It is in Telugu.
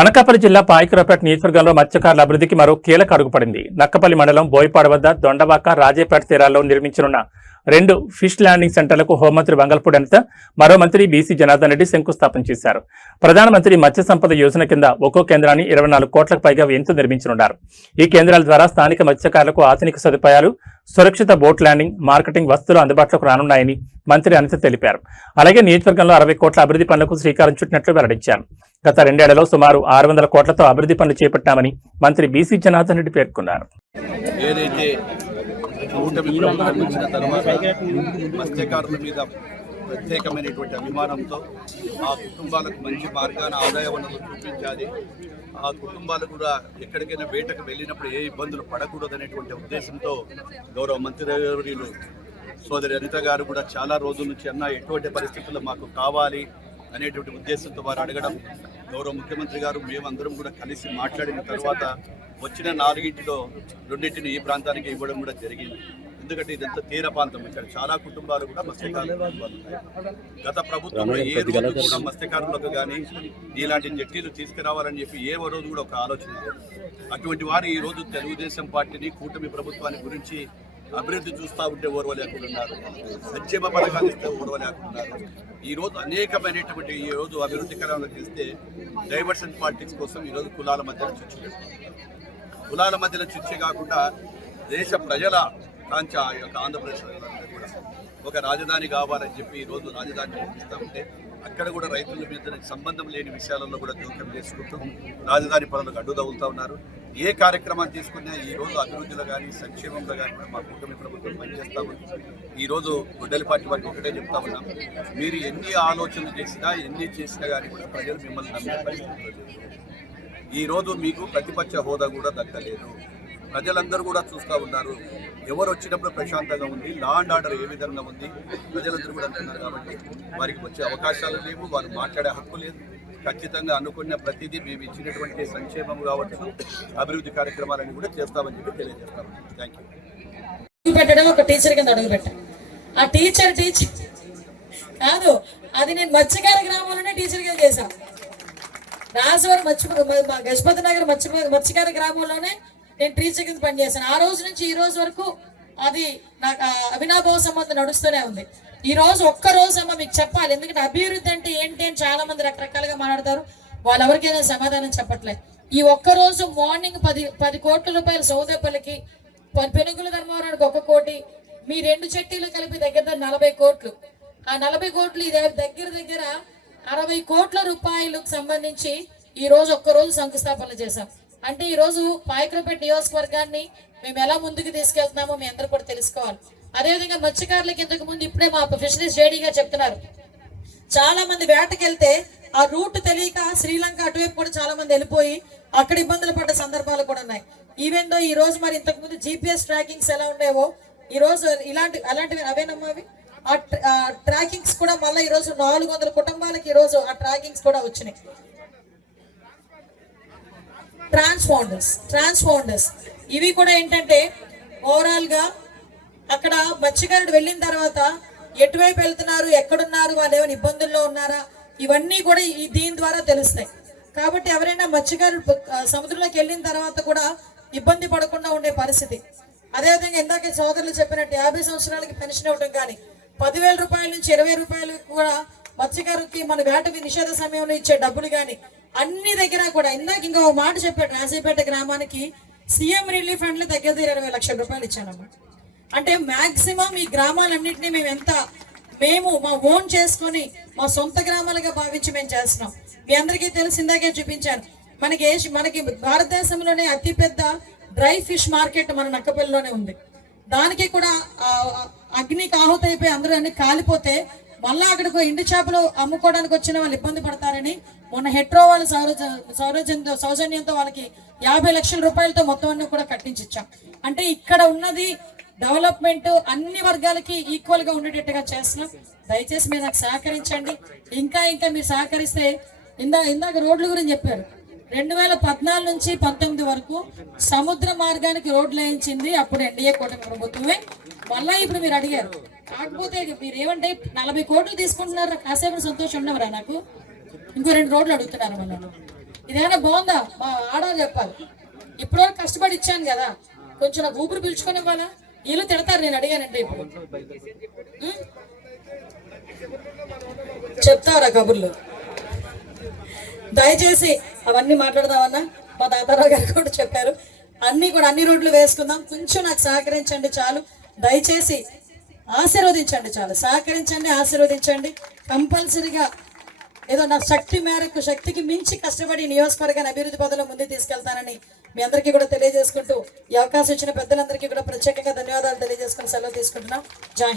అనకాపల్లి జిల్లా పాయకరావుపేట నియోజకవర్గంలో మత్స్యకారుల అభివృద్ధికి మరో కీలక అడుగుపడింది. నక్కపల్లి మండలం బోయపాడు వద్ద దొండవాక రాజేపేట తీరాల్లో నిర్మించనున్న 2 ఫిష్ ల్యాండింగ్ సెంటర్లకు హోంమంత్రి వంగల్పూడి అనిత, మరో మంత్రి బీసీ జనార్దన్ రెడ్డి శంకుస్థాపన చేశారు. ప్రధానమంత్రి మత్స్య సంపద యోజన కింద ఒక్కో కేంద్రాన్ని 24 కోట్లకు పైగా వ్యయంతో నిర్మించనున్నారు. ఈ కేంద్రాల ద్వారా స్థానిక మత్స్యకారులకు ఆధునిక సదుపాయాలు, సురక్షిత బోట్ ల్యాండింగ్, మార్కెటింగ్ వసతులు అందుబాటులోకి రానున్నాయని మంత్రి అనిత తెలిపారు. అలాగే నియోజకవర్గంలో 60 కోట్ల అభివృద్ధి పనులకు శ్రీకారం చుట్టినట్లు వెల్లడించారు. గత 2 ఏళ్లలో సుమారు 600 కోట్లతో అభివృద్ధి పనులు చేపట్టామని మంత్రి బీసీ జనార్దన్ రెడ్డి పేర్కొన్నారు. మత్స్యకారుల మీద ప్రత్యేకమైనటువంటి అభిమానంతో ఆ కుటుంబాలకు మంచి మార్గాన ఆదాయ వనరులు చూపించాలి, ఆ కుటుంబాలు కూడా ఎక్కడికైనా వేటకు వెళ్ళినప్పుడు ఏ ఇబ్బందులు పడకూడదనేటువంటి ఉద్దేశంతో గౌరవ మంత్రివర్యులు సోదరి అనిత గారు కూడా చాలా రోజుల నుంచి ఎటువంటి పరిస్థితుల్లో మాకు కావాలి అనేటువంటి ఉద్దేశంతో వారు అడగడం, గౌరవ ముఖ్యమంత్రి గారు మేమందరం కూడా కలిసి మాట్లాడిన తర్వాత వచ్చిన 4 2 ఈ ప్రాంతానికి ఇవ్వడం కూడా జరిగింది. ఎందుకంటే ఇదంతా తీర ప్రాంతం, ఇక్కడ చాలా కుటుంబాలు కూడా మత్స్యకారుల కుటుంబాలు ఉన్నాయి. గత ప్రభుత్వంలో ఏ రోజు కూడా మత్స్యకారులకు కానీ ఇలాంటి జట్టీలు తీసుకురావాలని చెప్పి ఏ రోజు కూడా ఒక ఆలోచన లేదు. అటువంటి వారు ఈ రోజు తెలుగుదేశం పార్టీని, కూటమి ప్రభుత్వాన్ని గురించి అభివృద్ధి చూస్తూ ఉంటే ఓర్వలేకుంటున్నారు, సంక్షేమ పథకాలు ఇస్తే ఓర్వలేకుంటున్నారు. ఈరోజు అనేకమైనటువంటి ఈరోజు అభివృద్ధికరంగా చేస్తే డైవర్షన్ పాలిటిక్స్ కోసం ఈరోజు కులాల మధ్యలో చిచ్చు పెడతారు. కులాల మధ్యలో చిచ్చే కాకుండా దేశ ప్రజల కాంచ యొక్క ఆంధ్రప్రదేశ్ ప్రజలందరూ కూడా ఒక రాజధాని కావాలని చెప్పి ఈరోజు రాజధాని నిర్మిస్తూ ఉంటే అక్కడ కూడా రైతుల మీద సంబంధం లేని విషయాలలో కూడా జోక్యం చేసుకుంటూ రాజధాని పనులకు అడ్డు తగులుతూ ఉన్నారు. ఏ కార్యక్రమాన్ని తీసుకున్నా ఈరోజు అభివృద్ధిలో కానీ సంక్షేమంలో కానీ కూడా మా కూటమి ప్రభుత్వం పనిచేస్తాము. ఈరోజు గుడ్డలపాటి వారికి ఒకటే చెప్తా ఉన్నాం, మీరు ఎన్ని ఆలోచనలు చేసినా ఎన్ని చేసినా కానీ కూడా ప్రజలు మిమ్మల్ని నమ్మే పరిస్థితుల్లో లేదు. ఈరోజు మీకు ప్రతిపక్ష హోదా కూడా దక్కలేదు. ప్రజలందరూ కూడా చూస్తూ ఉన్నారు, ఎవరు వచ్చినప్పుడు ప్రశాంతంగా ఉంది, లా అండ్ ఆర్డర్ ఏ విధంగా ఉంది ప్రజలందరూ కూడా అంటున్నారు. కాబట్టి వారికి వచ్చే అవకాశాలు లేవు, వారు మాట్లాడే హక్కు లేదు. ఖచ్చితంగా అనుకున్న ప్రతిదీ మేము ఇచ్చినటువంటి సంక్షేమం కావచ్చు, అభివృద్ధి కార్యక్రమాలన్నీ కూడా చేస్తామని చెప్పి తెలియజేస్తాము. Thank you. పెట్టడం ఒక టీచర్ కింద అడుగు పెట్టాను. ఆ టీచర్ కాదు, అది నేను మత్స్యకార గ్రామంలోనే టీచర్గా చేశాను. రాజవరం గజపతి నగర్ మత్స్యకార గ్రామంలోనే నేను టీచర్ కింద పనిచేశాను. ఆ రోజు నుంచి ఈ రోజు వరకు అది నాకు అవినాభావ సంబంధం నడుస్తూనే ఉంది. ఈ రోజు ఒక్క రోజు అమ్మ మీకు చెప్పాలి, ఎందుకంటే అభివృద్ధి అంటే ఏంటి అని చాలా మంది రకరకాలుగా మాట్లాడతారు, వాళ్ళు ఎవరికైనా సమాధానం చెప్పట్లేదు. ఈ ఒక్క రోజు మార్నింగ్ 10 కోట్ల రూపాయలు సౌదేపల్లికి, పెనుగుల ధర్మవరానికి 1 కోటి, మీ 2 చెట్టీలు కలిపి దగ్గర 40 కోట్లు. ఆ 40 కోట్లు ఇది దగ్గర 60 కోట్ల రూపాయలకు సంబంధించి ఈ రోజు ఒక్కరోజు శంకుస్థాపన చేశాం. అంటే ఈ రోజు పాయకరావుపేట నియోజకవర్గాన్ని మేము ఎలా ముందుకు తీసుకెళ్తున్నామో మీ అందరూ కూడా తెలుసుకోవాలి. అదేవిధంగా మత్స్యకారులకి ఇంతకు ముందు ఇప్పుడే మా ఫిషరీస్ జేడీగా చెప్తున్నారు, చాలా మంది వేటకెళ్తే ఆ రూట్ తెలియక శ్రీలంక అటువైపు కూడా చాలా మంది వెళ్ళిపోయి అక్కడ ఇబ్బందులు పడ్డ సందర్భాలు కూడా ఉన్నాయి. ఈవెన్ దో ఈ రోజు మరి ఇంతకు ముందు GPS ట్రాకింగ్స్ ఎలా ఉండేవో ఈ రోజు అలాంటివి అవేనమ్మవి ఆ ట్రాకింగ్స్ కూడా మళ్ళీ ఈ రోజు 400 కుటుంబాలకి ఈ రోజు ఆ ట్రాకింగ్స్ కూడా వచ్చినాయి. ట్రాన్స్పాండర్స్ ఇవి కూడా ఏంటంటే ఓవరాల్ గా అక్కడ మత్స్యకారుడు వెళ్ళిన తర్వాత ఎటువైపు వెళ్తున్నారు, ఎక్కడున్నారు, వాళ్ళు ఏమైనా ఇబ్బందుల్లో ఉన్నారా, ఇవన్నీ కూడా దీని ద్వారా తెలుస్తాయి. కాబట్టి ఎవరైనా మత్స్యకారుడు సముద్రంలోకి వెళ్ళిన తర్వాత కూడా ఇబ్బంది పడకుండా ఉండే పరిస్థితి. అదేవిధంగా ఇందాక సోదరులు చెప్పినట్టు 50 సంవత్సరాలకి పెన్షన్ ఇవ్వడం కానీ, 10,000 రూపాయల నుంచి 20 రూపాయలు కూడా మత్స్యకారుకి మన వేట నిషేధ సమయంలో ఇచ్చే డబ్బులు కానీ అన్ని దగ్గర కూడా. ఇందాక ఇంకో మాట చెప్పాడు, రాజేపేట గ్రామానికి సీఎం రిలీఫ్ ఫండ్ లో దగ్గర 20 లక్షల రూపాయలు ఇచ్చానమ్మా. అంటే మాక్సిమం ఈ గ్రామాలన్నింటినీ మేము మా ఓన్ చేసుకొని మా సొంత గ్రామాలుగా భావించి మేము చేస్తున్నాం. మీ అందరికీ తెలిసి ఇందాకే చూపించాను, మనకి భారతదేశంలోనే అతిపెద్ద డ్రై ఫిష్ మార్కెట్ మన నక్కపల్లిలోనే ఉంది. దానికి కూడా అగ్నికి ఆహుతి అయిపోయి అందరూ అన్ని కాలిపోతే మళ్ళా అక్కడికి ఎండు చేపలు అమ్ముకోవడానికి వచ్చిన వాళ్ళు ఇబ్బంది పడతారని మొన్న హెట్రో వాళ్ళు సౌజన్యంతో వాళ్ళకి 50 లక్షల రూపాయలతో మొత్తం అన్ని కూడా కట్టించిచ్చాం. అంటే ఇక్కడ ఉన్నది డెవలప్మెంట్ అన్ని వర్గాలకి ఈక్వల్ గా ఉండేటట్టుగా చేస్తున్నాం. దయచేసి మీరు నాకు సహకరించండి. ఇంకా మీరు సహకరిస్తే ఇందాక రోడ్ల గురించి చెప్పారు. 2014 నుంచి 19 వరకు సముద్ర మార్గానికి రోడ్లు వేయించింది అప్పుడు ఎన్డీఏ కూటమి ప్రభుత్వమే. మళ్ళా ఇప్పుడు మీరు అడిగారు, కాకపోతే మీరు ఏమంటే 40 కోట్లు తీసుకుంటున్నారు, కాసేపు సంతోషం ఉండవరా? నాకు ఇంకో 2 రోడ్లు అడుగుతున్నారు. ఇదేమైనా బాగుందా? మా ఆడవాళ్ళు చెప్పాలి. ఇప్పటివరకు కష్టపడి ఇచ్చాను కదా, కొంచెం నాకు ఊపిరి పీల్చుకొని ఇవ్వాలా? వీళ్ళు తిడతారు నేను అడిగానంటే. ఇప్పుడు చెప్తారా కబుర్లు? దయచేసి అవన్నీ మాట్లాడదామన్నా మా తాతారావు గారు కూడా చెప్పారు. అన్ని కూడా అన్ని రోడ్లు వేసుకుందాం. కొంచెం నాకు సహకరించండి చాలు. దయచేసి ఆశీర్వదించండి చాలు. సహకరించండి, ఆశీర్వదించండి. కంపల్సరీగా ఏదో నా శక్తి మేరకు, శక్తికి మించి కష్టపడి నియోజకవర్గాన్ని అభివృద్ధి పదంలో ముందుకు తీసుకెళ్తానని మీ అందరికీ కూడా తెలియజేసుకుంటూ, ఈ అవకాశం ఇచ్చిన పెద్దలందరికీ కూడా ప్రత్యేకంగా ధన్యవాదాలు తెలియజేసుకుని సెలవు తీసుకుంటున్నాం. జై